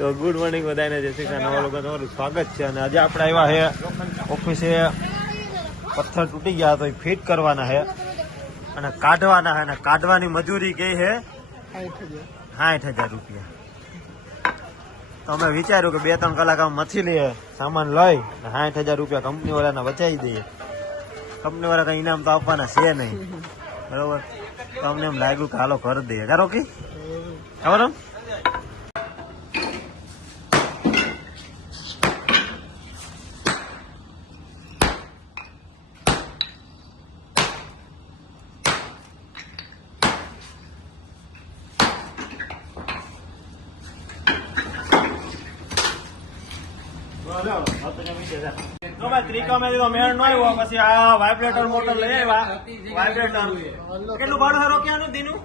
તો good morning બધાને, જય શ્રી કૃષ્ણ. નવા લોકો તમારું સ્વાગત છે. અને આજે આપણે આવ્યા છે ઓફિસે. પથ્થર તૂટી ગયા તો ફિટ કરવાના છે અને કાઢવાના છે. અને કાઢવાની મજૂરી કઈ છે 60,000 રૂપિયા. તો અમે વિચાર્યું કે 2-3 કલાક આમ મથી લઈએ, સામાન લઈ 60,000 રૂપિયા કંપની વાળાને બચાવી દઈએ. કંપની વાળા કઈ ઇનામ તો આપવાના છે નહીં, બરોબર? તો અમને એમ લાગ્યું કે હાલો કરી દઈએ. કરો કે ખબર એમ. મેળ ન આવ્યો પછી આ વાઇબ્રેટર મોટર લઈ આવ્યા. વાઇબ્રેટર કેટલું ભાડું રોક્યાનું દીનું?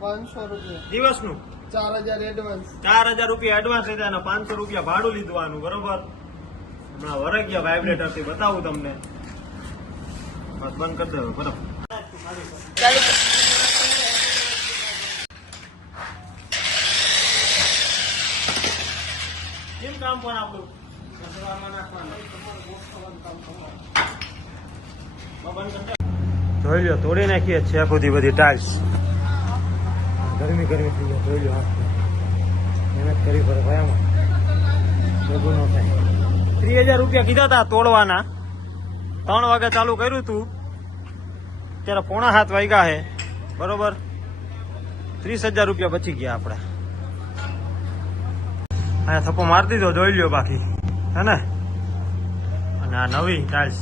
500 રૂપિયા દિવસનું. 4,000 એડવાન્સ. 4,000 રૂપિયા એડવાન્સ લીધા અને 500 રૂપિયા ભાડું લીધવાનું, બરોબર? હમણાં વરગ ગયા વાઇબ્રેટર થી, બતાવું તમને. બસ બંધ કરી દો, બરોબર? કેમ કામ પણ આપણું જોઈ લો, તોડી નાખીએ છે બધી ટાઇલ્સ. ગરમી થઈ જાય, જોઈ લો. મહેનત કરી પડે ભાઈ, આમાં ભેગું ન થાય. 30,000 રૂપિયા કીધા હતા તોડવાના. 3 વાગે ચાલુ કર્યું હતું, અત્યારે 6:45 વાગ્યા છે, બરોબર? 30,000 રૂપિયા બચી ગયા આપડા. અહીંયા થપ્પો મારી દીધો, જોઈ લ્યો બાકી, હે ને? અને આ નવી ટાઇલ્સ